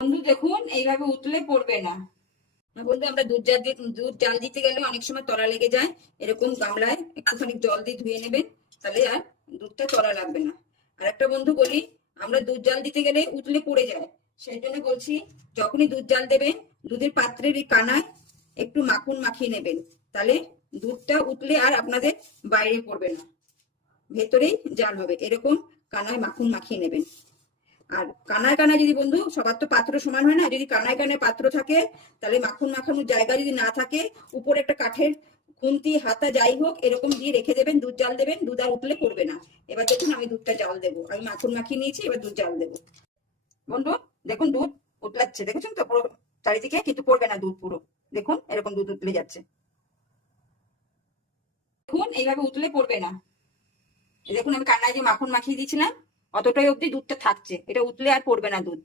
বন্ধু দেখুন, এইভাবে উতলে পড়বে না। বন্ধু, আমরা দুধ জাল দিতে গেলে অনেক সময় তলা লেগে যায়। এরকম গামলায় একটুখানি জল দিয়ে ধুয়ে নেবেন, তাহলে আর দুধটা তলা লাগবে না। আর একটা বন্ধু বলি, আমরা দুধ জাল দিতে গেলে উতলে পড়ে যায়। সেই জন্য বলছি, যখনই দুধ জাল দেবেন, দুধের পাত্রের এই কানায় একটু মাখন মাখিয়ে নেবেন, তাহলে দুধটা উতলে আর আপনাদের বাইরে পড়বে না, ভেতরেই জাল হবে। এরকম কানায় মাখন মাখিয়ে নেবেন। আর কানায় কানায় যদি বন্ধু, সবার তো পাত্র সমান হয় না, যদি কানায় কানায় পাত্র থাকে, তাহলে মাখন মাখানোর জায়গা যদি না থাকে, উপরে একটা কাঠের খুন্তি হাতা যাই হোক এরকম দিয়ে রেখে দেবেন, দুধ জাল দেবেন, দুধ আর উতলে পড়বে না। এবার দেখুন, আমি দুধটা জাল দেবো, আমি মাখন মাখিয়ে নিয়েছি, এবার দুধ জাল দেবো। বন্ধু দেখুন, দুধ উতলাচ্ছে, দেখেছেন তো পুরো চারিদিকে, কিন্তু পড়বে না দুধ পুরো। দেখুন এরকম দুধ উতলে যাচ্ছে, দেখুন এইভাবে উতলে পড়বে না। দেখুন, আমি কান্নায় যে মাখন মাখিয়ে দিয়েছিলাম, অতটাই অব্দি দুধটা থাকছে, এটা উতলে আর পড়বে না দুধ।